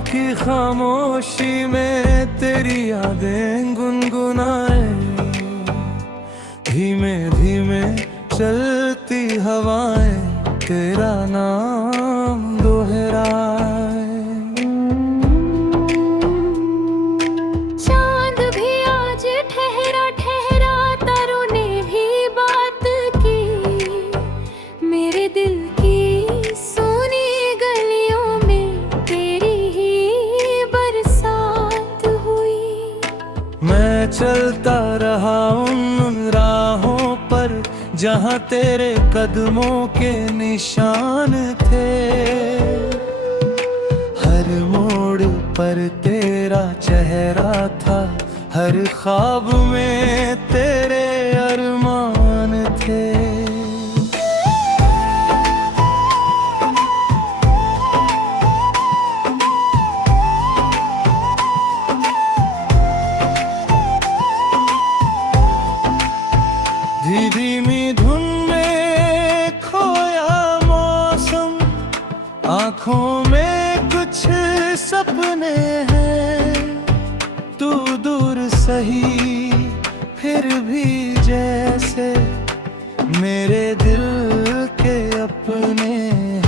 की खामोशी में तेरी यादें गुनगुनाए, धीमे धीमे चलती हवाएं तेरा नाम दोहराए। चांद भी आज ठहरा ठहरा, तारों ने भी बात की, मेरे दिल की सोनी गलियों में तेरी ही बरसात हुई। मैं चलता रहा उन राहों पर जहाँ तेरे कदमों के निशान थे, हर मोड़ पर तेरा चेहरा था, हर ख्वाब में तेरे अरमान थे। धीमी धुन में खोया मौसम, आँखों में कुछ सपने हैं, तू दूर सही फिर भी जैसे मेरे दिल के अपने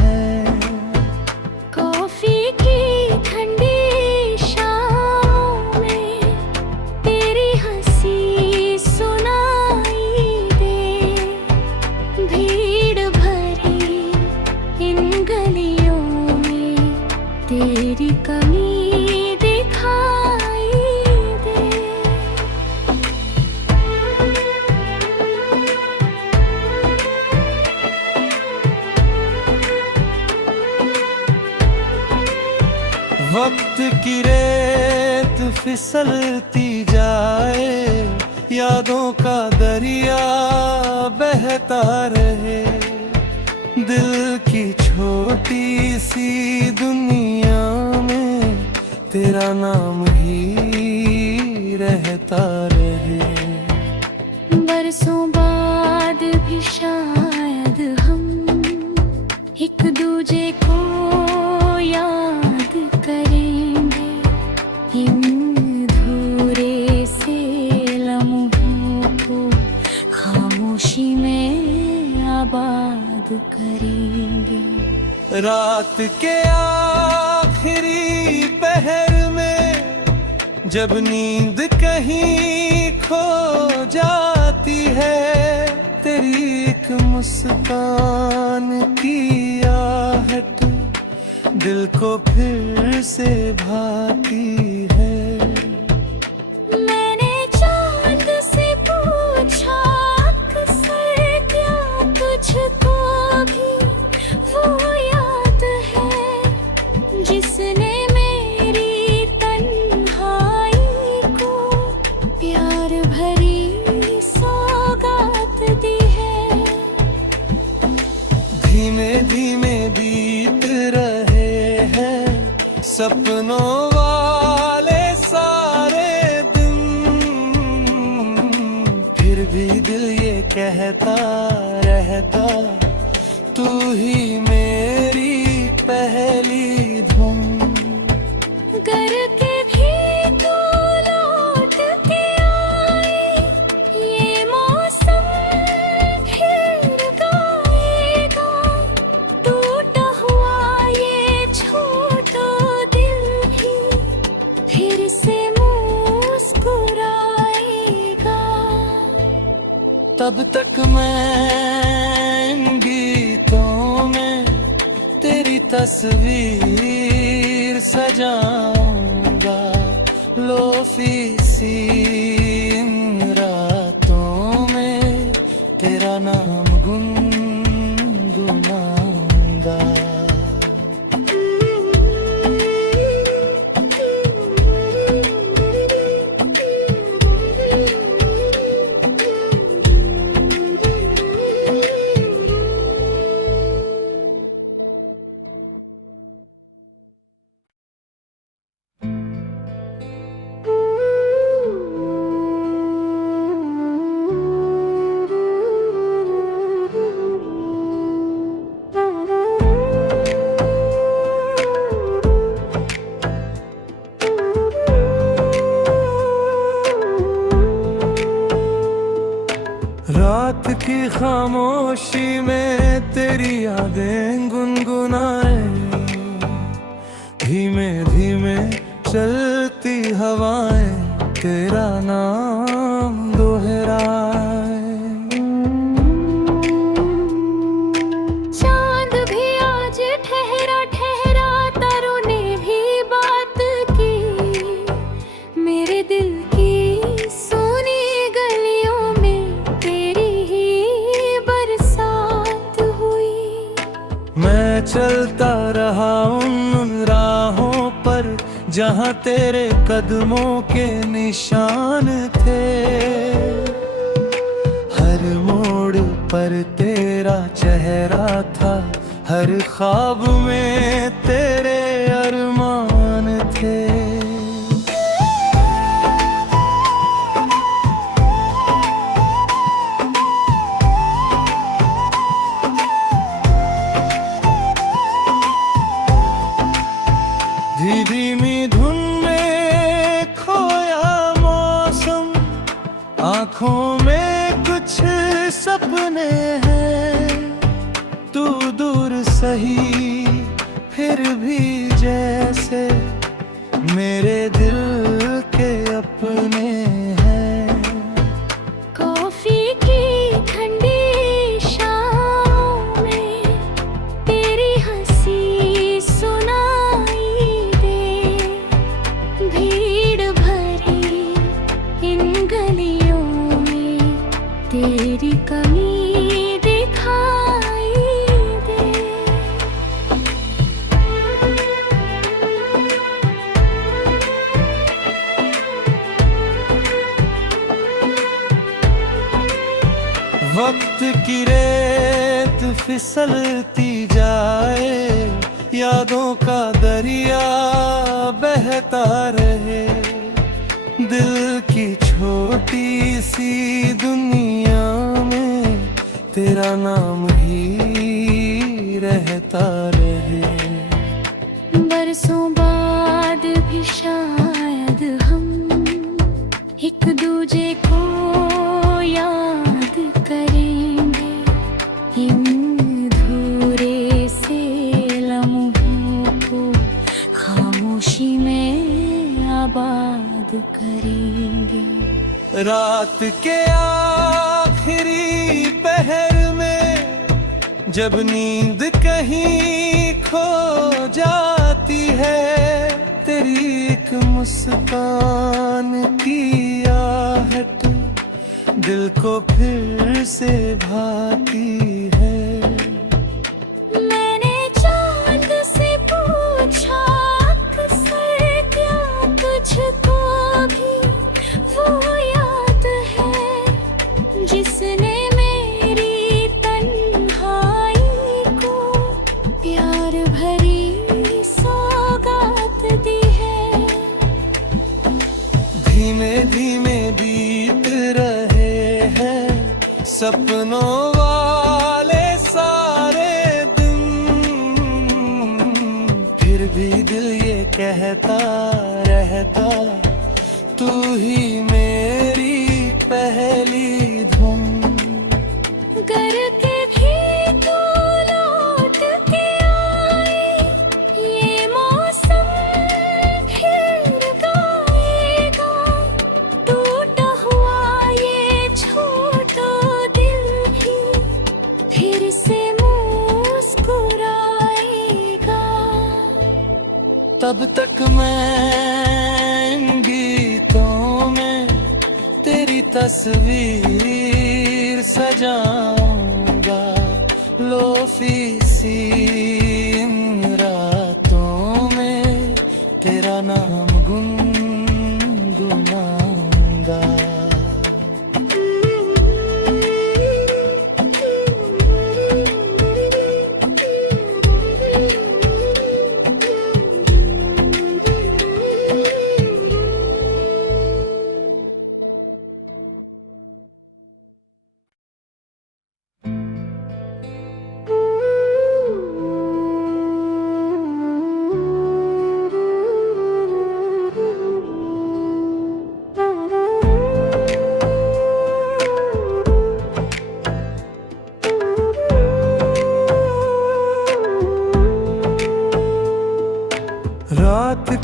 हैं। कॉफी की ठंडी शाम में तेरी हंसी सुनाई दे, भीड़ भरी इन गलियों में तेरी कमी दिखाई दे। वक्त की रेत फिसलती जाए, यादों का दरिया बहता रहे, दिल की छोटी सी दुनिया में तेरा नाम ही रहता रहे। बरसों बाद भी शायद हम एक दूजे को याद करेंगे, इन धूरे से लम्हों को खामोशी में आबाद करेंगे। रात के आखिरी पहर में जब नींद कहीं खो जाती है, तेरी एक मुस्कान की आहट दिल को फिर से भाती है। मैंने चांद से पूछा अक्सर, क्या तुझको भी वो याद है जिसने मेरी तन्हाई को प्यार भरी सौगात दी है। धीमे धीमे बीत रहे हैं सपनों वाले सारे दिन, फिर भी दिल ये कहता रहता, तू ही मेरी पहली धुन। करके भी तू लौट के आई, ये मौसम फिर गाएगा, टूटा हुआ ये छोटा दिल भी फिर से मुस्कुराएगा। तब तक मैं इन गीतों में तेरी तस्वीर सजाऊंगा, लोफी सी इन रातों में तेरा नाम गुनगुनाऊंगा। रात की खामोशी में तेरी यादें गुनगुनाए, धीमे धीमे चलती हवाएं तेरा नाम दोहराए। चांद भी आज ठहरा ठहरा, तारों ने भी बात की, मेरे दिल की सोनी गलियों में तेरी ही बरसात हुई। मैं चलता रहा उन राहों पर जहाँ तेरे कदमों के निशान थे, हर मोड़ पर तेरा चेहरा था, हर ख्वाब में तेरे अरमान थे। धीमी धुन में खोया मौसम, आँखों में कुछ सपने हैं, तू दूर सही फिर भी जैसे मेरे दिल के अपने हैं। कॉफी की ठंडी शाम में तेरी हंसी सुनाई दे, भीड़ भरी इन गलियों में तेरी कमी दिखाई दे। वक्त की रेत फिसलती जाए, यादों का दरिया बहता रहे, दिल की छोटी सी दुनिया में तेरा नाम ही रहता रहे। बरसों बाद भी शायद हम एक दूजे को याद करेंगे, इन धूरे से लम्हों को खामोशी में आबाद करेंगे। रात के आखिरी पहर में जब नींद कहीं खो जाती है, तेरी एक मुस्कान की आहट दिल को फिर से भाती है। मैंने चांद से पूछा अक्सर, क्या तुझको भी वो याद है जिसने मेरी तन्हाई को प्यार भरी सौगात दी है। धीमे धीमे बीत रहे हैं सपनों वाले सारे दिन, फिर भी दिल ये कहता रहता, तू ही मेरी पहली धुन। करके भी तू लौट के आए, ये मौसम फिर गाएगा, टूटा हुआ ये छोटा दिल भी फिर से मुस्कुराएगा। तब तक मैं इन गीतों में तेरी तस्वीर सजाऊंगा, लोफी सी इन रातों में तेरा नाम गुनगुनाऊंगा।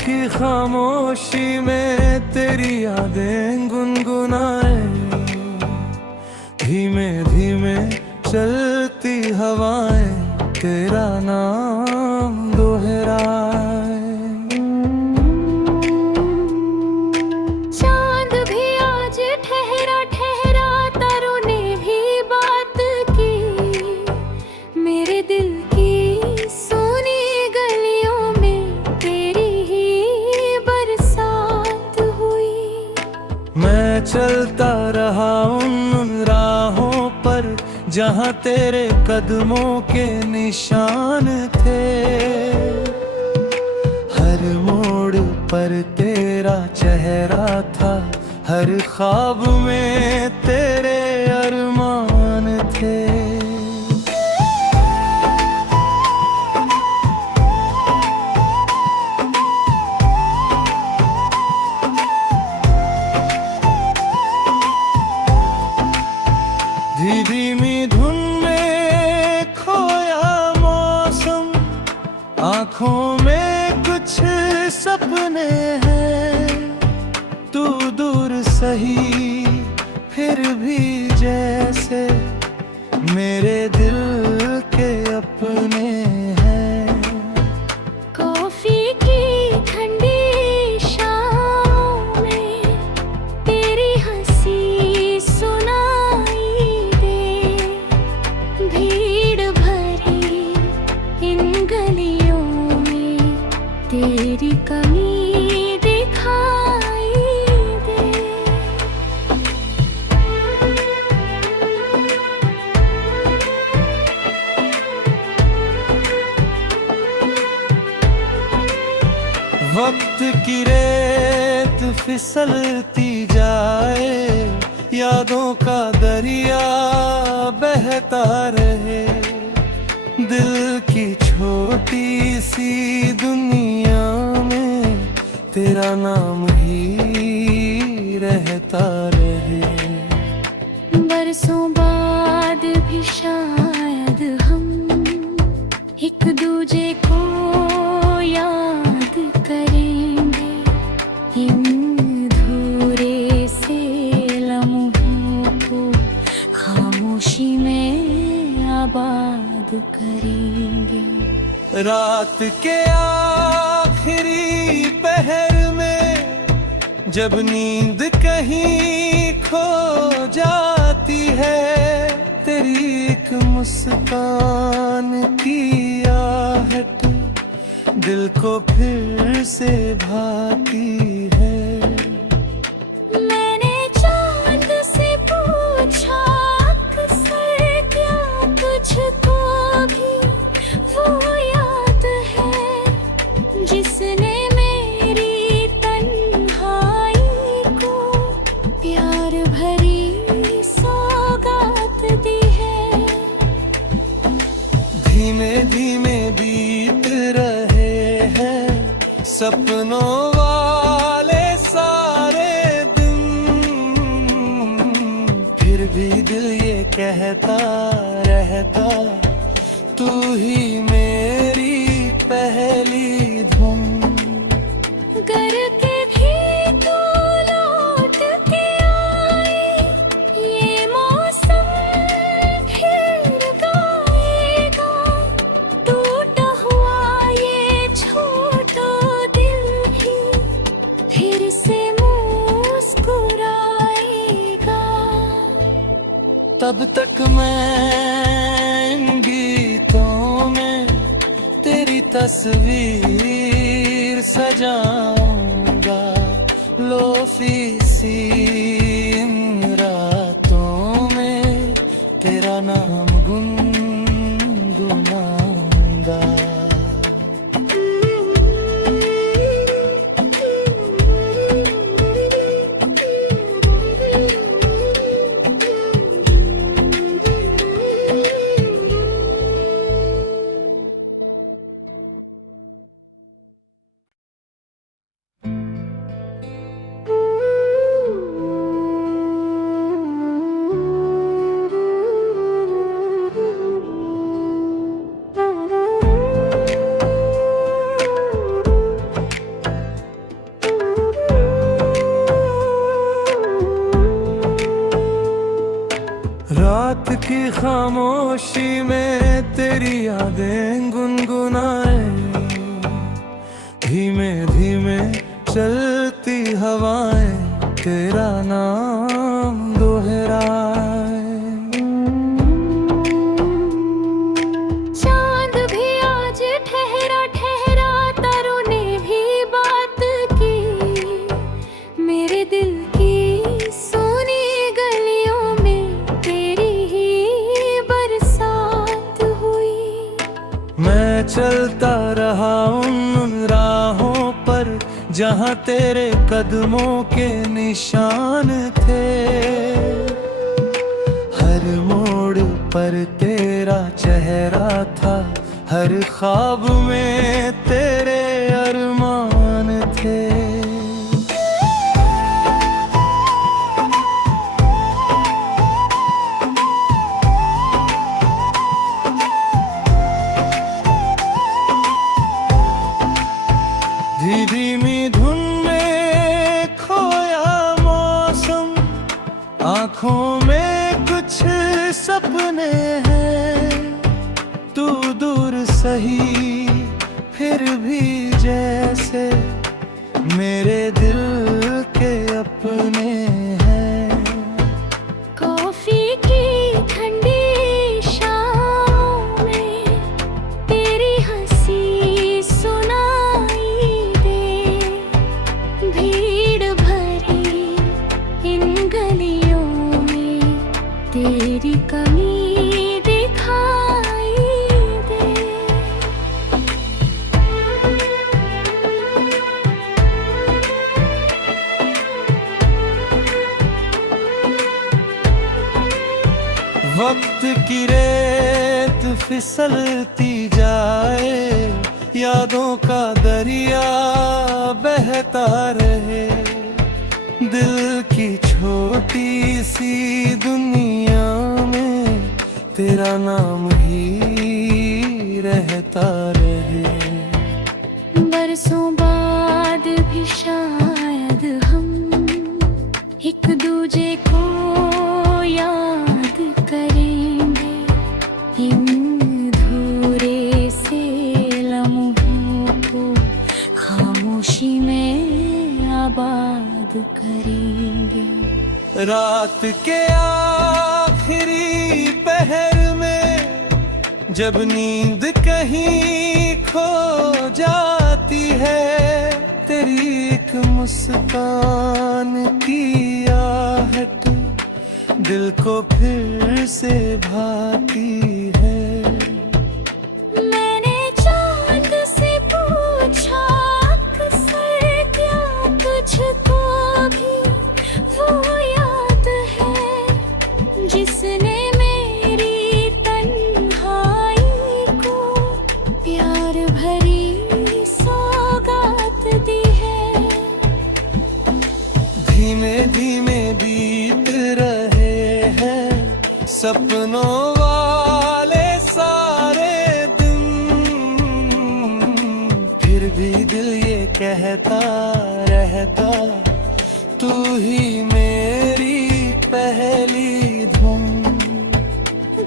की खामोशी में तेरी यादें गुनगुनाए, धीमे धीमे चलती हवाएं तेरा नाम दोहराए। चांद भी आज ठहरा ठहरा, तारों ने भी बात की, मेरे दिल की सोनी गलियों में तेरी ही बरसात हुई। मैं चलता रहा उन राहों पर जहाँ तेरे कदमों के निशान थे, हर मोड़ पर तेरा चेहरा था, हर ख्वाब में तेरे अरमान थे। धीमी धुन में खोया मौसम, आंखों में कुछ सपने हैं, तू दूर सही फिर भी जैसे मेरे दिल के अपने हैं। कॉफी की ठंडी शाम में तेरी हंसी सुनाई दे, भीड़ भरी इन गलियों में तेरी कमी दिखाई दे। वक्त की रेत फिसलती जाए, यादों का दरिया बहता रहे, दिल की छोटी सी दुनिया में तेरा नाम ही रहता रहे। बरसों बाद भी शायद हम एक दूजे को याद करेंगे, इन धूरे से लम्हों को खामोशी में आबाद करेंगे। रात के आखिरी पहर में जब नींद कहीं खो जाती है, तेरी एक मुस्कान की आहट दिल को फिर से भाती है। मैंने चांद से पूछा अक्सर, क्या तुझको भी वो याद है जिसने मेरी तन्हाई को प्यार भरी सौगात दी है। धीमे धीमे बीत रहे हैं सपनों वाले सारे दिन, फिर भी दिल ये कहता रहता, तू ही मेरी पहली धुन। करके भी तू लौट के आए, ये मौसम फिर गाएगा, टूटा हुआ ये छोटा दिल भी फिर से मुस्कुराएगा। तब तक मैं इन गीतों में तेरी तस्वीर सजाऊंगा, लोफी सी इन रातों में तेरा नाम गुनगुनाऊंगा। की खामोशी में तेरी यादें गुनगुनाए, धीमे धीमे चलती हवाएं तेरा नाम दोहराए। चांद भी आज ठहरा ठहरा, तारों ने भी बात की, मेरे दिल की सोनी गलियों में तेरी ही बरसात हुई। मैं चलता रहा उन राहों पर जहाँ तेरे कदमों के निशान थे, हर मोड़ पर तेरा चेहरा था, हर ख्वाब में तेरे अरमान थे। धीमी धुन में खोया मौसम, आंखों में कुछ सपने हैं, तू दूर सही फिर भी जैसे मेरे दिल के अपने हैं। कॉफी की ठंडी शाम में तेरी हंसी सुनाई दे, भीड़ भरी इन गलियों में तेरी कमी दिखाई दे। वक्त की रेत फिसलती जाए, यादों का दरिया बहता रहे, दिल की छोटी सी दुनिया में तेरा नाम ही रहता रहे। बरसों बाद भी शायद हम एक दूजे को याद करेंगे, इन धूरे से लम्हों को खामोशी में आबाद करेंगे। रात के आखिरी पहर में जब नींद कहीं खो जाती है, तेरी एक मुस्कान की आहट दिल को फिर से भाती है। मैंने चांद से पूछा अक्सर, क्या तुझको भी वो याद है जिसने मेरी तन्हाई को प्यार भरी सौगात दी है। धीमे धीमे बीत रहे हैं सपनों वाले सारे दिन, फिर भी दिल ये कहता रहता, तू ही मेरी पहली धुन।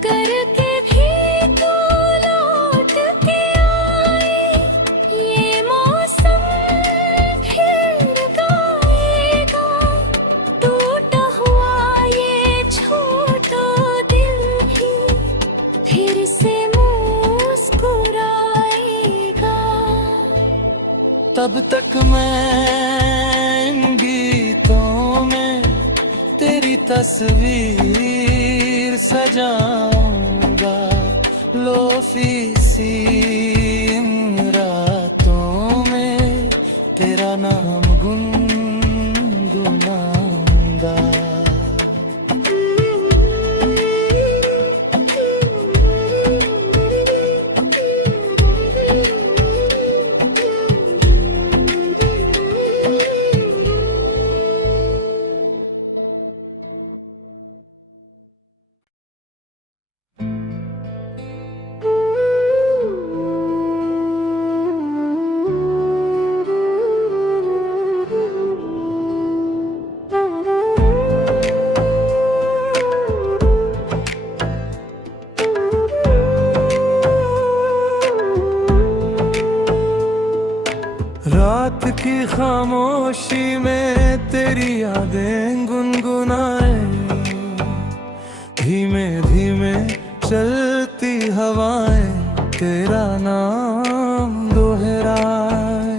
करके भी तू लौट के आए, ये मौसम फिर गाएगा, टूटा हुआ ये छोटा दिल ही फिर से मुस्कुराएगा। तब तक मैं इन गीतों में तेरी तस्वीर सजाऊंगा, लोफी सी इन रातों में तेरा नाम गुनगुनाऊंगा। की खामोशी में तेरी यादें गुनगुनाए, धीमे धीमे चलती हवाएं तेरा नाम दोहराए।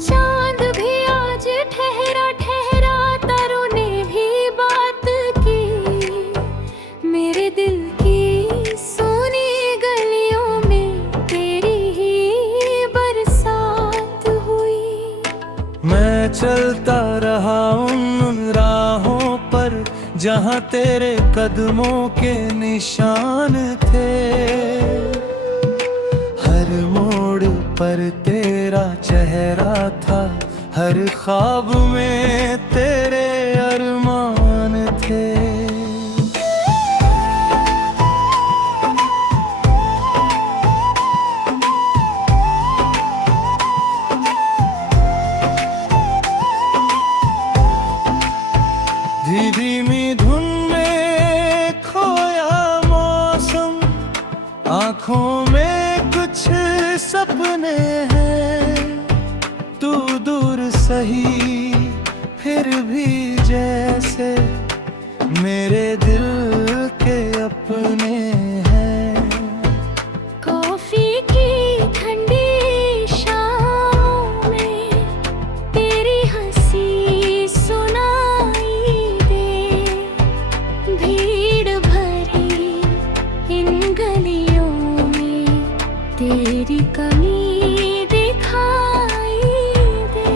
चांद भी आज ठहरा ठहरा, तारों ने भी बात की, मेरे दिल की सोनी गलियों में तेरी ही बरसात हुई। मैं चलता रहा उन राहों पर जहाँ तेरे कदमों के निशान थे, हर मोड़ पर तेरा चेहरा था, हर ख्वाब में तेरे अरमान थे। धीमी धुन में खोया मौसम, आंखों में कुछ सपने हैं, तू दूर सही फिर भी जैसे मेरे दिल के अपने हैं। कॉफी की ठंडी शाम में तेरी हंसी सुनाई दे, भीड़ भरी इन गलियों में तेरी कमी दिखाई दे।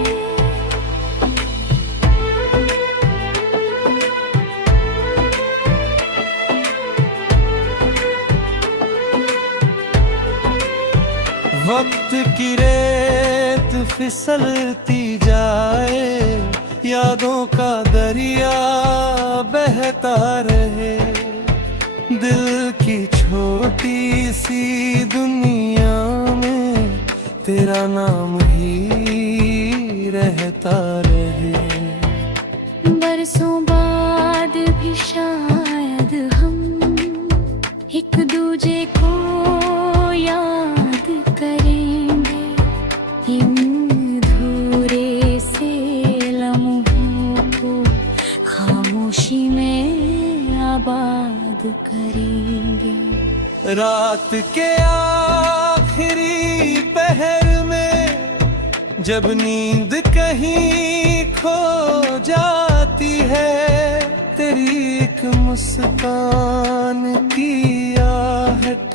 वक्त की रेत फिसलती जाए, यादों का दरिया बहता रहे, दिल की छोटी सी दुनिया में तेरा नाम ही रहता रहे। बरसों बाद भी शायद हम एक दूजे को याद करेंगे, इन धूरे से लम्हों को खामोशी में आबाद करेंगे। रात के आखिरी पहर में जब नींद कहीं खो जाती है, तेरी एक मुस्कान की आहट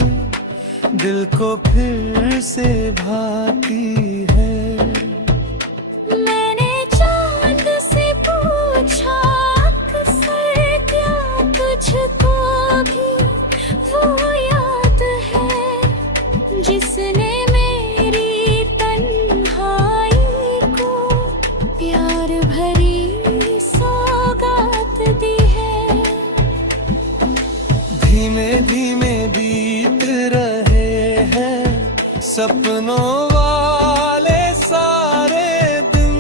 दिल को फिर से भाती है। मैंने चांद से पूछा अक्सर, क्या तुझको भी वो याद है जिसने मेरी तन्हाई को प्यार भरी सौगात दी है। धीमे धीमे बीत रहे हैं सपनों वाले सारे दिन,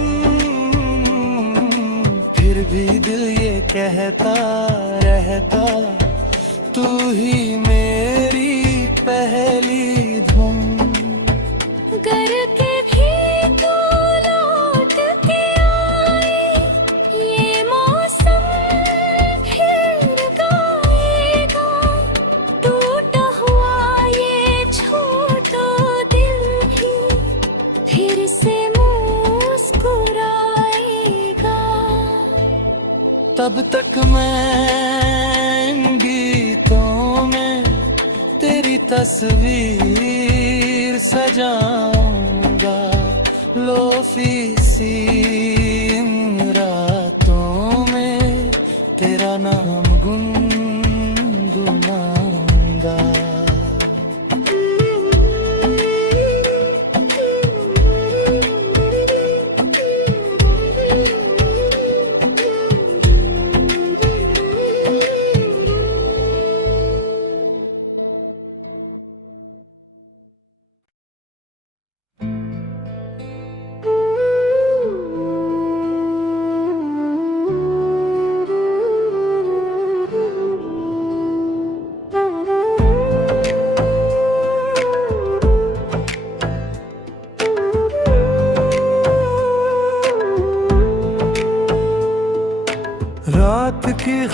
फिर भी दिल ये कहता रहता, तू ही मेरी पहली धुन। करके भी तू लौट के आए, ये मौसम फिर गाएगा, टूटा हुआ ये छोटा दिल भी फिर से मुस्कुराएगा। तब तक मैं इन गीतों में तेरी तस्वीर सजाऊंगा, लोफी सी इन रातों में तेरा नाम गुनगुनाऊंगा।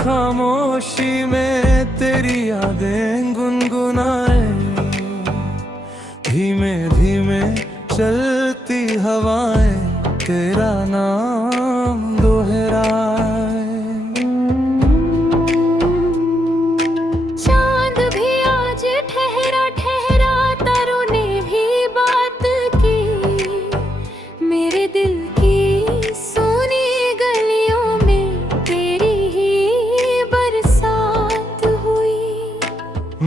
खामोशी में तेरी यादें गुनगुनाए, धीमे धीमे चलती हवाएं तेरा नाम दोहराए। चांद भी आज ठहरा ठहरा, तारों ने भी बात की, मेरे दिल की सोनी गलियों में तेरी ही बरसात हुई।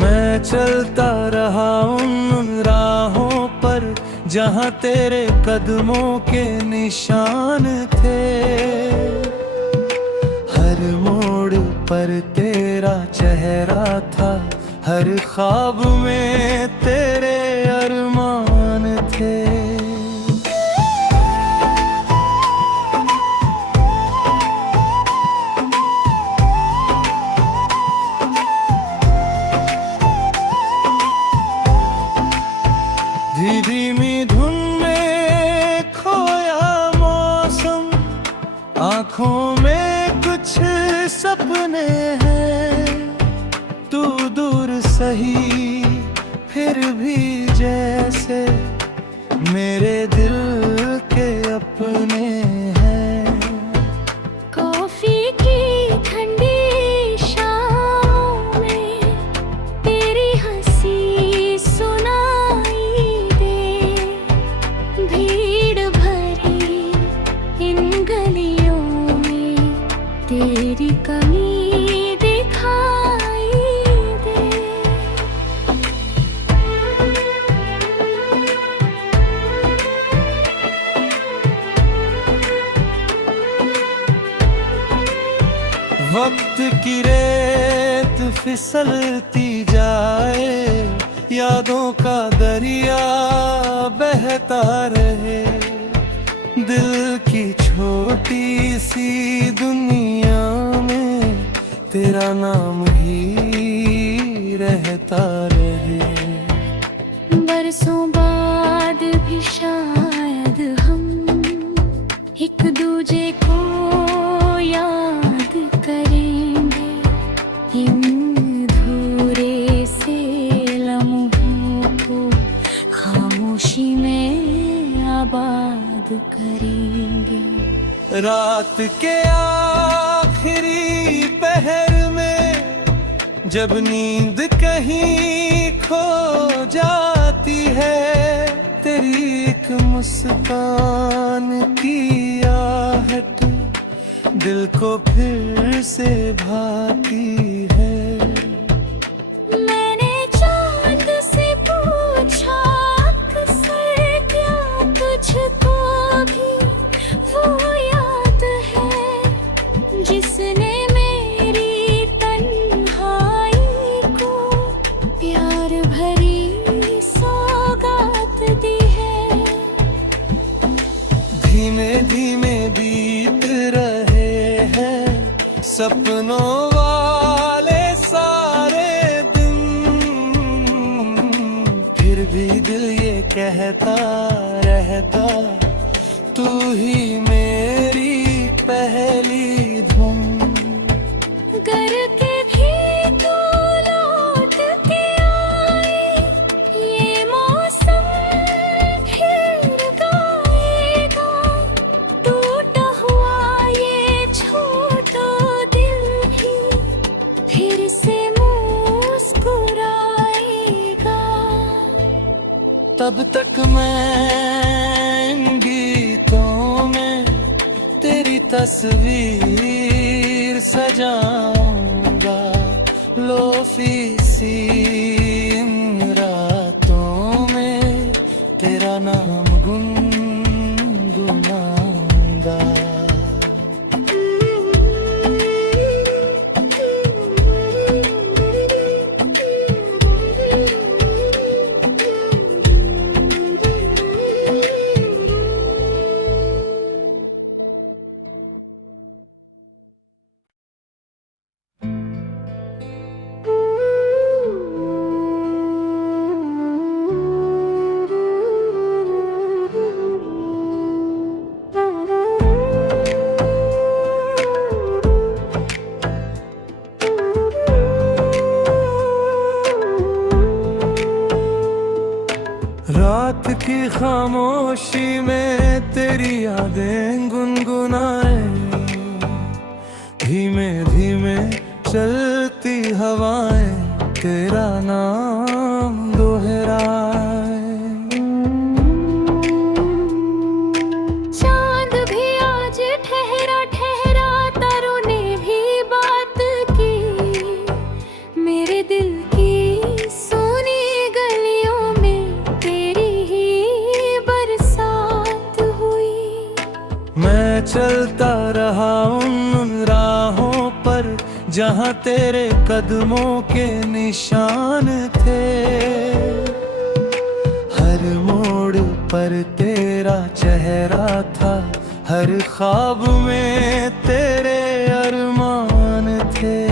मैं चलता रहा उन राहों पर जहाँ तेरे कदमों के निशान थे, हर मोड़ पर तेरा चेहरा था, हर ख्वाब में तेरे अरमान थे। धीमी धुन में खोया मौसम, आँखों में कुछ सपने हैं, तू दूर सही फिर भी जैसे मेरे दिल के अपने हैं। कॉफी की ठंडी शाम में तेरी हंसी सुनाई दे, भीड़ भरी इन गलियों में तेरी कमी दिखाई दे। वक्त की रेत फिसलती जाए, यादों का दरिया बहता रहे, दिल की छोटी सी दुनिया में तेरा नाम ही रहता रहे। बरसों बाद भी शायद हम एक दूजे को याद करेंगे, इन धूरे से लम्हों को खामोशी में आबाद करेंगे। रात के आखिरी पहर में जब नींद कहीं खो जाती है, तेरी एक मुस्कान की आहट दिल को फिर से भाती है। मैंने चांद से पूछा अक्सर, क्या तुझको भी वो याद है, जिसने मेरी तन्हाई को प्यार भरी सौगात दी है। धीमे धीमे बीत रहे हैं सपनों वाले सारे दिन, फिर भी दिल ये कहता रहता, तू ही मेरी पहली धुन। करके भी तू लौट के आए, ये मौसम फिर गाएगा, टूटा हुआ ये छोटा दिल भी फिर से मुस्कुराएगा। तब तक मैं इन गीतों में तेरी तस्वीर सजाऊंगा, लोफी सी इन रातों में तेरा नाम गुनगुनाऊंगा। रात की खामोशी में तेरी यादें गुनगुनाए, धीमे धीमे चलती हवाएं तेरा नाम दोहराए। चांद भी आज ठहरा ठहरा, तारों ने भी बात की, मेरे दिल की सोनी गलियों में तेरी ही बरसात हुई। मैं चलता रहा उन राहों पर जहाँ तेरे कदमों के निशान थे, हर मोड़ पर तेरा चेहरा था, हर ख्वाब में तेरे अरमान थे।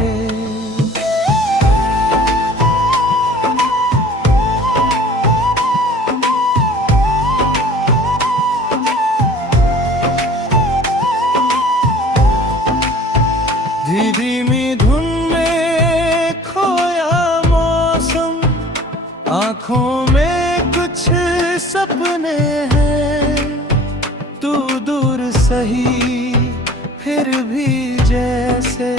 धीमी धुन में खोया मौसम, आंखों में कुछ सपने हैं, तू दूर सही फिर भी जैसे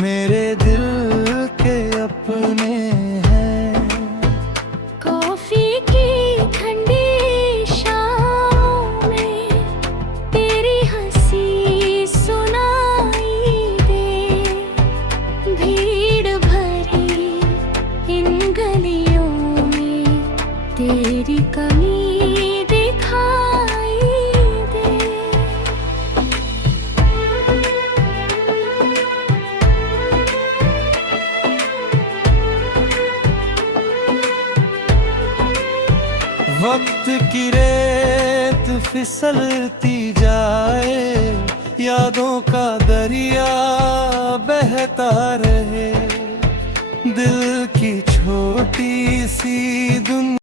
मेरे दिल के अपने हैं। कॉफी की ठंडी शाम में तेरी हंसी सुनाई दे, भीड़ भरी इन गलियों में तेरी कमी दिखाई दे। वक्त की रेत फिसलती जाए, यादों का दरिया बहता रहे, दिल की छोटी सी दुनिया